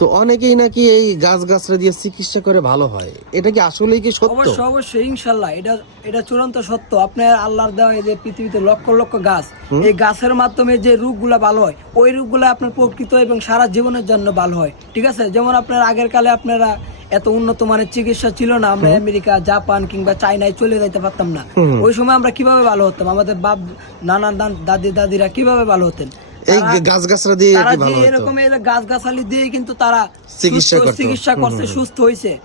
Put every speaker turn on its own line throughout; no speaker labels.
তো অনেকেই নাকি এই গাছ গাছরা দিয়ে চিকিৎসা করে ভালো হয়। এটা কি আসলেই কি সত্য?
অবশ্যই অবশ্যই ইনশাল্লাহ। এটা এটা চূড়ান্ত সত্য। আপনার আল্লাহর দেওয়া এই যে পৃথিবীতে লক্ষ লক্ষ গাছ এই গাছের মাধ্যমে যে রোগগুলা ভালো হয় ওই রোগগুলো আপনার প্রকৃত এবং সারা জীবনের জন্য ভালো হয়। ঠিক আছে? যেমন আপনার আগের কালে আপনারা এত উন্নত মানের চিকিৎসা ছিল না আমরা আমেরিকা জাপান কিংবা চাইনায় চলে যাইতে পারতাম না। ওই সময় আমরা কীভাবে ভালো হতাম? আমাদের বাপ নানা দাদি দাদিরা কীভাবে ভালো হতেন?
এই
তারা-
গাছ গাছরা দিয়ে
তারা যে এরকম এই গাছ গাছালি দিয়ে কিন্তু তারা
চিকিৎসা
চিকিৎসা করছে সুস্থ হয়েছে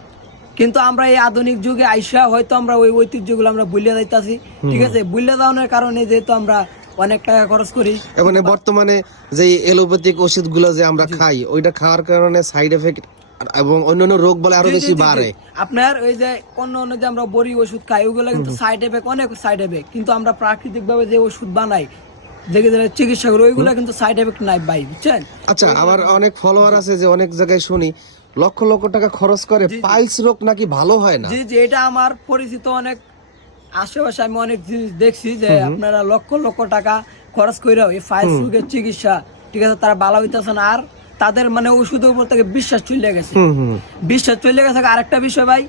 কিন্তু আমরা এই আধুনিক যুগে আইসা হয়তো আমরা ওই ঐতিহ্যগুলো আমরা ভুলে যাইতাছি। ঠিক আছে? ভুলে কারণে যেহেতু আমরা অনেক টাকা খরচ করি।
এবং বর্তমানে যে এলোপ্যাথিক ওষুধগুলো যে আমরা খাই ওইটা খাওয়ার কারণে সাইড এফেক্ট এবং অন্যান্য রোগ বলে
আরও
বেশি। বাড়ে।
আপনার ওই যে অন্য অন্য যে আমরা বড়ি ওষুধ খাই ওগুলো কিন্তু সাইড এফেক্ট অনেক সাইড এফেক্ট। কিন্তু আমরা প্রাকৃতিক ভাবে যে ওষুধ বানাই দেখে যে চিকিৎসা করি ওইগুলো কিন্তু সাইড এফেক্ট নাই ভাই বুঝছেন?
আচ্ছা আমার অনেক ফলোয়ার আছে যে অনেক জায়গায় শুনি লক্ষ লক্ষ টাকা খরচ করে পাইলস রোগ নাকি ভালো হয় না?
জি জি এটা আমার পরিচিত অনেক আশেপাশে আমি অনেক জিনিস দেখছি যে আপনারা লক্ষ লক্ষ টাকা খরচ করে এই ফাইল রোগের চিকিৎসা ঠিক আছে তারা ভালো হইতেছে না। আর তাদের মানে ওষুধের উপর থেকে বিশ্বাস চলে গেছে। বিশ্বাস চলে গেছে। আরেকটা বিষয় ভাই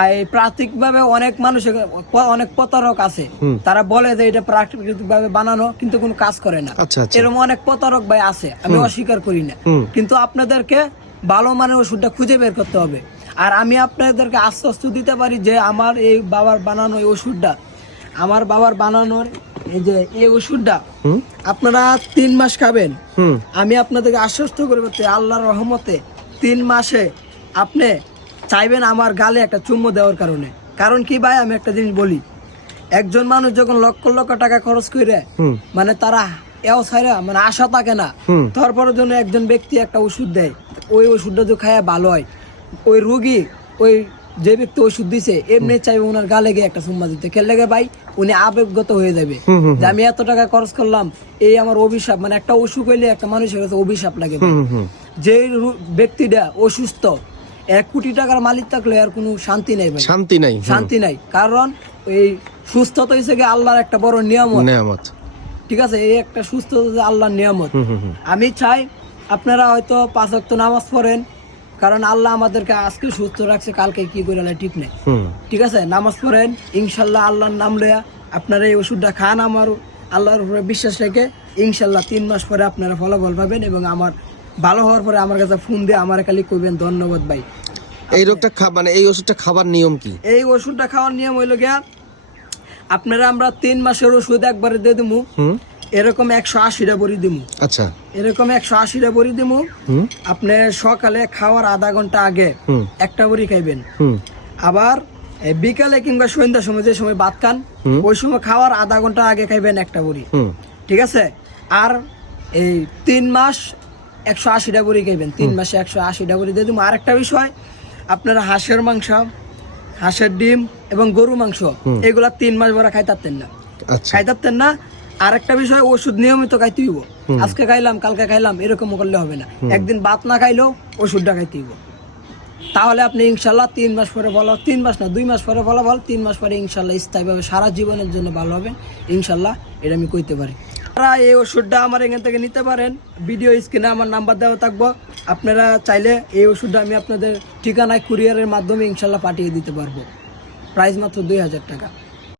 এই প্রাকৃতিক ভাবে অনেক মানুষের অনেক প্রতারক আছে। তারা বলে যে এটা প্রাকৃতিক ভাবে বানানো কিন্তু কোনো কাজ করে না।
আচ্ছা আচ্ছা।
এরকম অনেক প্রতারক ভাই আছে আমি অস্বীকার করি না। কিন্তু আপনাদেরকে ভালো মানের ওষুধটা খুঁজে বের করতে হবে। আর আমি আপনাদেরকে আশ্বস্ত দিতে পারি যে আমার এই বাবার বানানো এই ওষুধটা আমার বাবার বানানোর এই যে এই ওষুধটা আপনারা তিন মাস খাবেন। আমি আপনাদেরকে আশ্বস্ত করে বলতে আল্লাহর রহমতে তিন মাসে আপনি চাইবেন আমার গালে একটা চুম্বো দেওয়ার কারণে। কারণ কি ভাই আমি একটা জিনিস বলি। একজন মানুষ যখন লক্ষ লক্ষ টাকা খরচ করে মানে তারা এও ছাইরা মানে আশা থাকে না।
হুম।
তারপরের জন্য একজন ব্যক্তি একটা ওষুধ দেয় ওই ওষুধটা যদি খায় ভালো হয় ওই রোগী ওই যে ব্যক্তি ওষুধ দিছে এমনি চাইবে ওনার গালে গিয়ে একটা সুম্মা দিতে। খেলে গে ভাই উনি আবেগগত হয়ে যাবে। যে আমি এত টাকা খরচ করলাম এই আমার অভিশাপ মানে একটা অসুখ হইলে একটা মানুষের কাছে অভিশাপ লাগে যে ব্যক্তিটা অসুস্থ এক কোটি টাকার মালিক থাকলে আর কোনো শান্তি নেই
শান্তি নাই
শান্তি নাই। কারণ এই সুস্থতা হয়েছে গিয়ে আল্লাহর একটা বড় নিয়ামত।
নেয়ামত।
ঠিক আছে? এই একটা সুস্থতা আল্লাহর নিয়ামত। আমি চাই আপনারা হয়তো পাঁচ ওয়াক্ত নামাজ পড়েন কারণ আল্লাহ আমাদেরকে আজকে সুস্থ রাখছে কালকে কি করে ঠিক নেই। ঠিক আছে? নামাজ পড়েন ইনশাল্লাহ আল্লাহর নাম লয়া আপনারা এই ওষুধটা খান আমার আল্লাহর উপরে বিশ্বাস রেখে ইনশাল্লাহ তিন মাস পরে আপনারা ফলাফল পাবেন এবং আমার ভালো হওয়ার পরে আমার কাছে ফোন দিয়ে আমার খালি কইবেন ধন্যবাদ ভাই।
এই রোগটা খা মানে এই ওষুধটা খাবার নিয়ম কি?
এই ওষুধটা খাওয়ার নিয়ম হইল গিয়া আপনারা আমরা তিন মাসের ওষুধ একবারে দিয়ে দিমু। এরকম একশো আশিটা বড়ি দিমু।
আচ্ছা।
এরকম একশো আশিটা বড়ি দিমু। আপনি সকালে খাওয়ার আধা ঘণ্টা আগে একটা বড়ি খাইবেন। আবার বিকালে কিংবা সন্ধ্যার সময় যে সময় ভাত খান ওই সময় খাওয়ার আধা ঘণ্টা আগে খাইবেন একটা বড়ি। ঠিক আছে? আর এই তিন মাস একশো আশিটা বড়ি খাইবেন তিন মাসে একশো আশিটা বড়ি দিয়ে দিব আর একটা বিষয় আপনারা হাঁসের মাংস হাঁসের ডিম এবং গরু মাংস এগুলা তিন মাস ভরা খাইতারতেন না।
আচ্ছা।
খাইতারতেন না। আর একটা বিষয় ওষুধ নিয়মিত খাইতে হইব। আজকে খাইলাম কালকে খাইলাম এরকম করলে হবে না। একদিন ভাত না খাইলেও ওষুধটা খাইতে হইব। তাহলে আপনি ইনশাল্লাহ তিন মাস পরে ভালো তিন মাস না দুই মাস পরে ভালো ভালো তিন মাস পরে ইনশাল্লাহ স্থায়ীভাবে সারা জীবনের জন্য ভালো হবেন ইনশাল্লাহ এটা আমি কইতে পারি। আপনারা এই ওষুধটা আমার এখান থেকে নিতে পারেন। ভিডিও স্ক্রিনে আমার নাম্বার দেওয়া থাকব। আপনারা চাইলে এই ওষুধটা আমি আপনাদের ঠিকানায় কুরিয়ারের মাধ্যমে ইনশাল্লাহ পাঠিয়ে দিতে পারব। প্রাইস মাত্র দুই হাজার টাকা।